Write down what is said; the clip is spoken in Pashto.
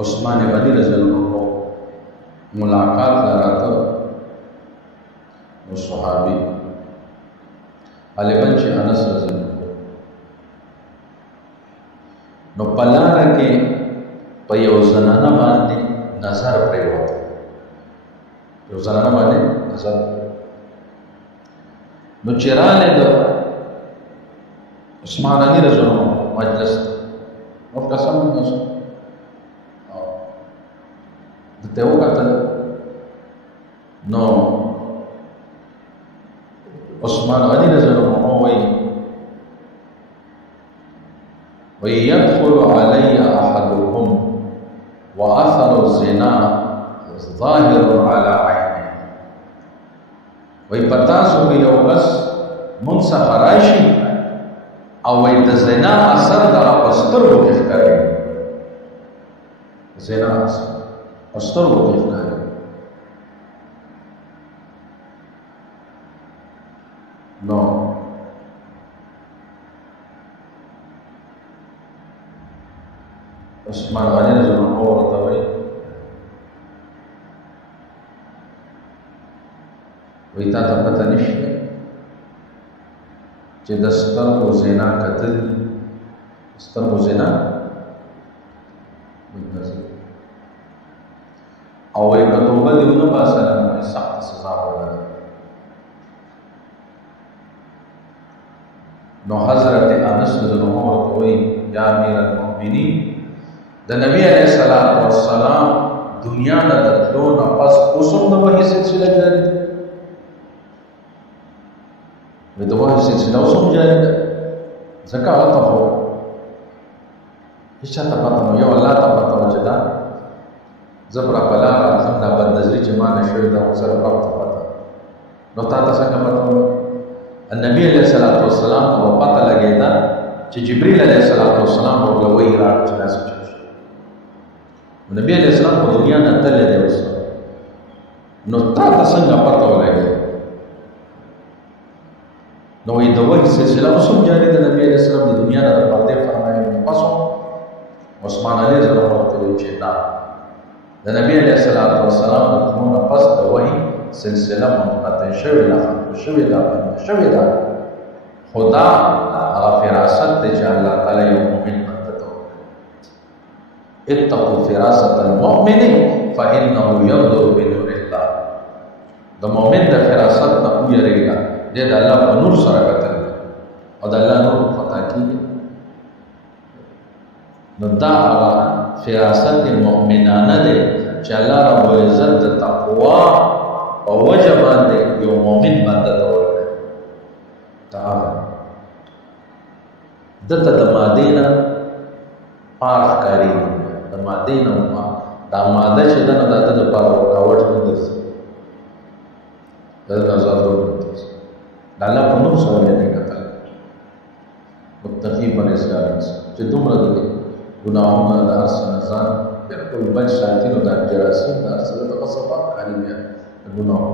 عثمان غنی رضی اللہ عنہ ملاقات لراته نو صحابي غالبا چې انس رضی اللہ عنہ نو پلاره کې په یو زنانه باندې نظر پریوت، یو زنانه باندې نظر نو چراله د عثمان غنی رضی اللہ عنہ مجلس نو قسم نشو دته وکتل نو عثمان غنی رضی اللہ عنہ وی يدخل علی احدكم واثر الزنا ظاهر على عینه وی پتا سو یو کس منصف راشي او وی د زنا اثر د پسترو کې ښکاري، زنا اثر پسترو کې ښکاري. نو عثمان غنی رضی اللہ عنہ ورته وی تا ته پته نشته چې د سترګو زنا کتل سترګو زنا او وی که توبه دې ونه باسله نو سخت سزا ولري. نو حضرت انس رضی اللہ عنہ ورته وی یا امیر المؤمنین د نبی علیہ الصلوۃ والسلام دنیا نه تلو نه پس اوسم د وحی سلسله جاری ده، د وحی سلسله اوسم جاری ده ځکه هغه هو هیڅ ته پته نو یو الله ته پته و چې دا زبر بلا راځم دا بد نظری چې ما نشوي دا سره پته نو تا ته څنګه پته النبی علیہ الصلوۃ والسلام ته پته لګیدا چې جبرئیل علیہ الصلوۃ والسلام ورته وحی راځي نبی علیہ السلام په دنیا نه تللی دی اوس نو تا ته څنګه پته ولګي؟ نو وایي د وحي سلسله اوس هم جاري ده، نبی علیہ السلام د دنیا نه د پردې فرمایي پس عثمان علی رضی الله عنه ورته وایي چې دا د نبی علیہ السلام د تلو نه پس د وحي سلسله منقطع شوې ده، ختم شوې ده، بنده شوې ده. خدا هغه فراست دی چې الله تعالی یو مؤمن اتقوا فراست المؤمن فإنه ينظر بنور الله. د مؤمن د فراست نه ویریږي، د الله په نور سره کتل او د الله نور پتا کیږي. نو دا هغه فراست مؤمنانه ده چې الله رب العزت د تقوا او وجه باندې یو مؤمن باندې ورکړي. دا دته د مادینه پاک کاری د ماده نه ما دا ماده چې دا د لپاره ورکاوټ نه درځي دا نظر ورته دا الله په نور سره نه کتل متقی پرهیزګار چې دومره د ګناهونو د ارسنه ځان بالکل بچ ساتي نو د جراثیم د ارسنه د قصفه کاری بیا ګناه